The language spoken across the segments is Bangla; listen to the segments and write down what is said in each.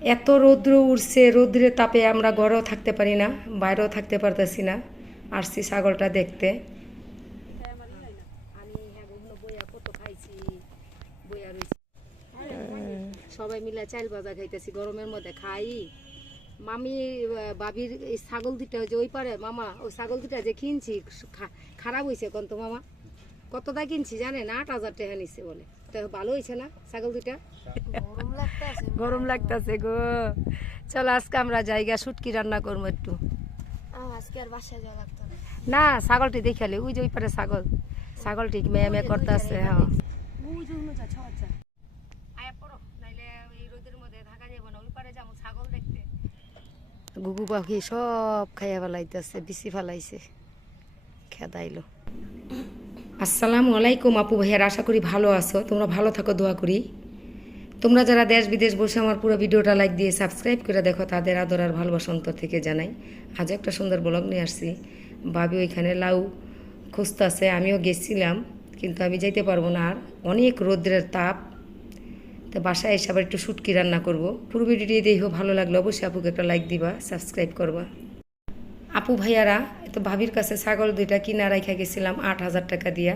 এত রৌদ্র উঠছে রৌদ্রের তাপে আমরা ঘরেও থাকতে পারি না, বাইরেও থাকতে পারতেছি না। আসছি ছাগলটা দেখতে। সবাই মিলে চাল বাজা খাইতেছি, গরমের মধ্যে খাই। মামি বাবির এই ছাগল দুটা যে ওই পারে, মামা, ওই ছাগল দুটা যে কিনছি খারাপ হয়েছে কোন তো মামা? কতটা কিনছি জানেন? আট হাজার টাকা নিচ্ছে বলে। তো ভালো হয়েছে না ছাগল দুটা গরম লাগতেছে। গো। চলো আজকে আমরা জায়গা শুটকি রান্না করব একটু। না। ছাগলটি দেখালে ওই যে ওই পারে ছাগল। ছাগলটি মেয়ে মেয়ে করতে আছে হ্যাঁ গুগু পাখি সব খাইয়া ফেলাইতেছে বিচি ফেলাইছে। খেদাইলো। আসসালামু আলাইকুম আপু ভাইয়ার, আশা করি ভালো আছো। তোমরা ভালো থাকো, দোয়া করি। তোমরা যারা দেশ বিদেশ বসে আমার পুরো ভিডিওটা লাইক দিয়ে সাবস্ক্রাইব করে দেখো, তাদের আদর আর ভালোবাসা অন্তর থেকে জানাই। আজ একটা সুন্দর ব্লগ নিয়ে আসছি। বাবি ওইখানে লাউ খুঁজতেছে, আমিও গেছিলাম, কিন্তু আমি যাইতে পারব না, আর অনেক রৌদ্রের তাপ। তো বাসায় এসে আবার একটু শুটকি রান্না করব। পুরো ভিডিওটি দেখো, ভালো লাগল অবশ্যই আপুকে একটা লাইক দিবা, সাবস্ক্রাইব করবা। আপু ভাইয়ারা তো ভাবির কাছে ছাগল দুইটা কিনা রাখা গেছিলাম আট হাজার টাকা দিয়া।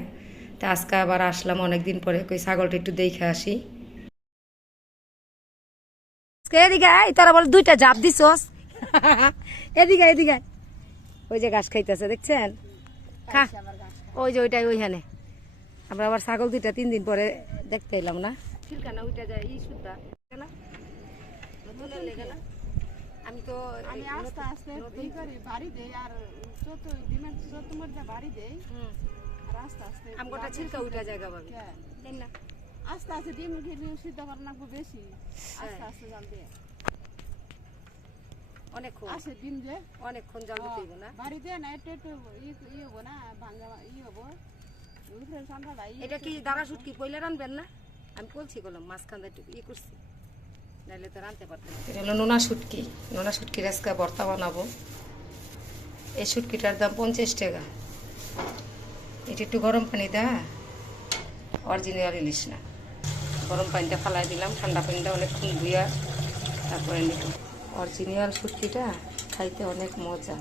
তা আজকে আবার আসলাম অনেক দিন পরে, কই ছাগলটা একটু দেখে আসি। এদিকে বল দুইটা জাপ দিছস। এদিকে এদিকে। ওই যে ঘাস খাইতেছে, দেখছেন? ওই যে ওইটাই ওইখানে। আমরা আবার ছাগল দুইটা তিন দিন পরে দেখতে এলাম না? ওইটা যায়, ই সুদ্ধা। না আমি তো আমি আস্তে আস্তে ই করি বাড়ি দেই আর যত ডিমের যত মধ্যে বাড়ি দেই আর আস্তে আস্তে আমগোটা ছিলকা উঠা জায়গা পাবি হ্যাঁ, তাই না। আস্তে আস্তে ডিম সিদ্ধ করা লাগবে বেশি। আস্তে আস্তে জাল দিয়ে। অনেকক্ষণ। আসে ডিম যে অনেকক্ষণ জাল দিতে না। বাড়ি দিয়ে না একটু একটু ই ই হব না ভাঙ্গা ই হব। ভাই এটা কি দাঁড়া শুটকি পয়লা রানবেন না? আমি বলছি গেলাম মাঝখানটা একটু ই করছি। এটা নোনা শুটকি। নোনা শুটকির আজকে ভর্তা বানাবো। এই শুটকিটার দাম পঞ্চাশ টাকা। এটা একটু গরম পানি দা। অরিজিনাল ইলিশ না। গরম পানিটা ফালাই দিলাম, ঠান্ডা পানিটা অনেকক্ষণ ধুইয়া তারপরে নিব। অরিজিনাল শুটকিটা খাইতে অনেক মজা।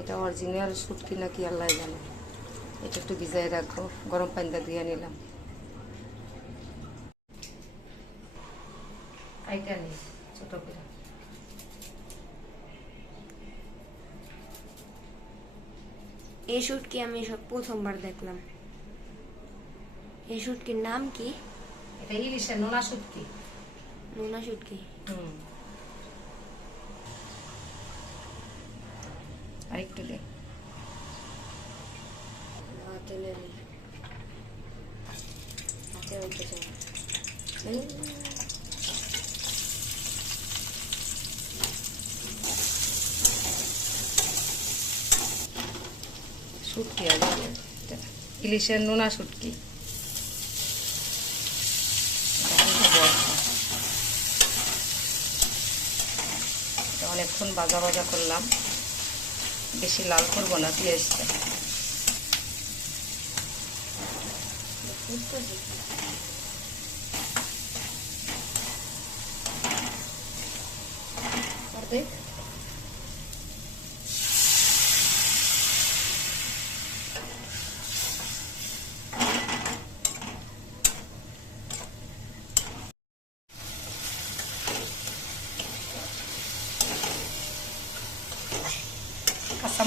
এটা অরিজিনাল শুটকি নাকি আল্লাহ জানে। এটা একটু ভিজাই রাখো। গরম পানিটা দিয়ে নিলাম। আইটা নি ছোট করে এই শুটকি আমি সব প্রথমবার দেখলাম? এই শুটকির নাম কি? এটা ইলিশের নোনা শুটকি নোনা শুটকি হুম। আর একটু দে টেনে নে। হাতে হইতেছে না। শুটকি এটা। ইলিশের নোনা শুটকি। অনেকক্ষণ বাজা বাজা করলাম। বেশি লাল করব না পেঁয়াজটা। আর দেখ।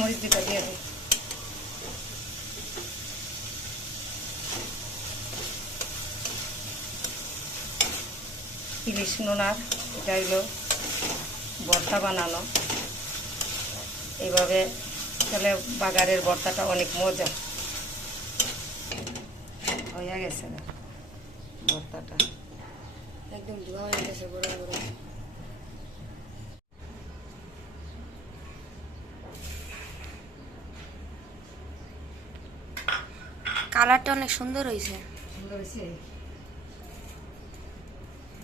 কাঁচামরিচ দুটা দিয়ে ইলিশ নোনার, এটা হইল ভর্তা বানানো। এইভাবে তাহলে বাগারের ভর্তাটা অনেক মজা। হইয়া গেছে না ভর্তাটা। একদম ধোয়া হয়ে গেছে বড় বড় কালারটা অনেক সুন্দর হয়েছে। সুন্দর হয়েছে?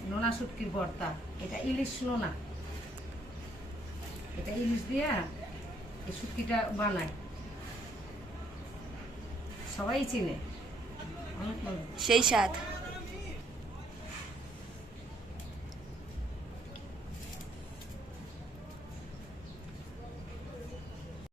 নোনা শুটকির ভর্তা। এটা ইলিশ নোনা। এটা ইলিশ দিয়া এই শুটকিটা বানায়। সবাই চিনে। সেই স্বাদ।